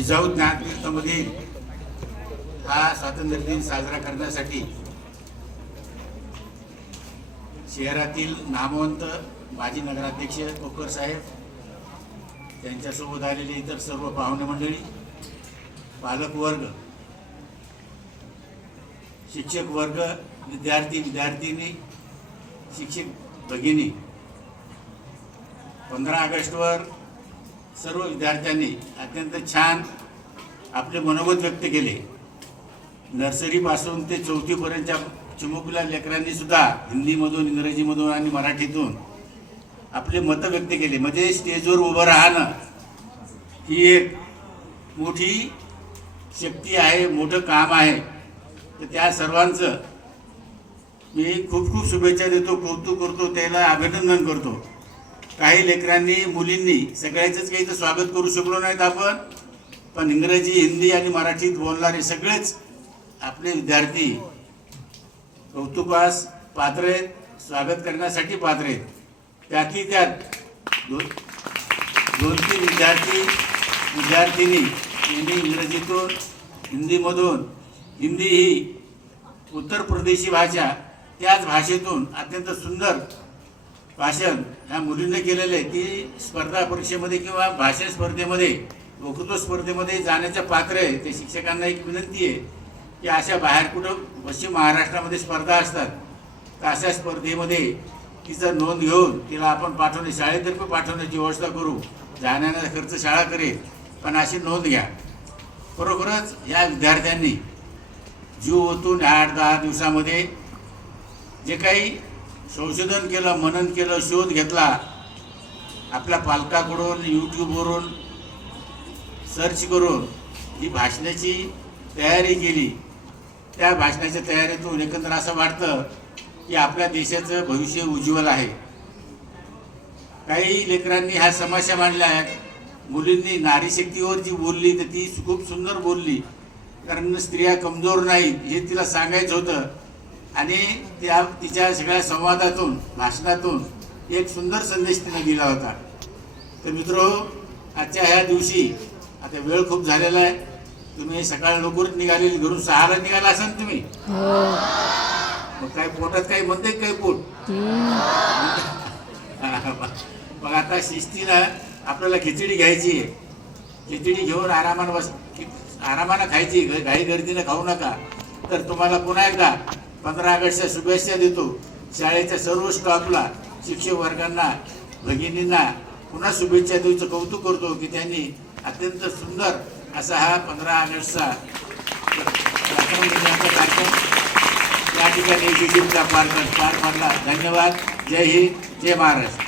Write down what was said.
जिजाऊ ज्ञानतीर्थमधील हा स्वातंत्र्य दिन साजरा करण्यासाठी शहरातील नामवंत माजी नगराध्यक्ष कोकर साहेब, त्यांच्यासोबत आलेले इतर सर्व पाहुणे मंडळी, पालकवर्ग, शिक्षक वर्ग, विद्यार्थी विद्यार्थिनी, शिक्षक भगिनी, 15 ऑगस्टवर सर्व विद्यार्थ्यांनी अत्यंत छान आपले मनोगत व्यक्त केले. नर्सरीपासून ते 4थी पर्यंतच्या चिमुकल्या लेकरांनी सुद्धा हिंदीमधून, इंग्रजीमधून आणि मराठीतून आपले मत व्यक्त केले. म्हणजे स्टेजवर उभं राहणं ही एक मोठी शक्ती आहे, मोठं काम आहे. तर त्या सर्वांचं मी खूप खूप शुभेच्छा देतो, कौतुक करतो, त्याला अभिनंदन करतो. काही लेकरांनी, मुलींनी सगळ्याचंच काही तर स्वागत करू शकलो नाहीत आपण, पण इंग्रजी, हिंदी आणि मराठीत बोलणारे सगळेच आपले विद्यार्थी कौतुकास पात्र आहेत, स्वागत करण्यासाठी पात्र आहेत. त्यातली त्यात दोन तीन विद्यार्थिनी यांनी इंग्रजीतून, हिंदीमधून, हिंदी ही उत्तर प्रदेशी भाषा, त्याच भाषेतून अत्यंत सुंदर भाषण ह्या मुलींनी केलेले. ती स्पर्धा परीक्षेमध्ये किंवा भाषण स्पर्धेमध्ये, वक्तृत्व स्पर्धेमध्ये जाण्याच्या पात्र आहे. ते शिक्षकांना एक विनंती आहे की अशा बाहेर कुठं पश्चिम महाराष्ट्रामध्ये स्पर्धा असतात तर अशा स्पर्धेमध्ये तिचा नोंद घेऊन तिला आपण पाठवणे, शाळेतर्फे पाठवण्याची व्यवस्था करू. जाण्याचा खर्च शाळा करेल, पण अशी नोंद घ्या. खरोखरच या विद्यार्थ्यांनी जीव ओतून 8-10 दिवसामध्ये जे काही संशोधन केलं, मनन केलं, शोध घेतला, आपल्या पालकाकडून, यूट्यूबवरून सर्च करून ही भाषणाची तयारी केली. त्या भाषणाच्या तयारीतून एकंदर असं वाटतं की आपल्या देशाचं भविष्य उज्ज्वल आहे. काही लेकरांनी ह्या समस्या मांडल्या आहेत. मुलींनी नारी शक्तीवर जी बोलली तर ती खूप सुंदर बोलली, कारण स्त्रिया कमजोर नाहीत हे तिला सांगायचं होतं. आणि तिच्या सगळ्या संवादातून, भाषणातून एक सुंदर संदेश तिने दिला होता. तर मित्रहो, आजच्या ह्या दिवशी आता वेळ खूप झालेला आहे. तुम्ही सकाळ लवकरच निघालेली, घरून 6ला निघाला असाल तुम्ही. मग काय पोटात काही म्हणते काही पोट. मग आता शिस्तीनं आपल्याला खिचडी घ्यायची आहे. खिचडी घेऊन आरामानं खायची, घाई गर्दीनं खाऊ नका. तर तुम्हाला पुन्हा एकदा 15 ऑगस्टच्या शुभेच्छा देतो. शाळेच्या सर्व स्टाफला, शिक्षक वर्गांना, भगिनींना पुन्हा शुभेच्छा द्यायचं कौतुक करतो की त्यांनी अत्यंत सुंदर असा हा 15 ऑगस्टचा कार्यक्रम या ठिकाणी पार पाडला. धन्यवाद. जय हिंद, जय महाराष्ट्र.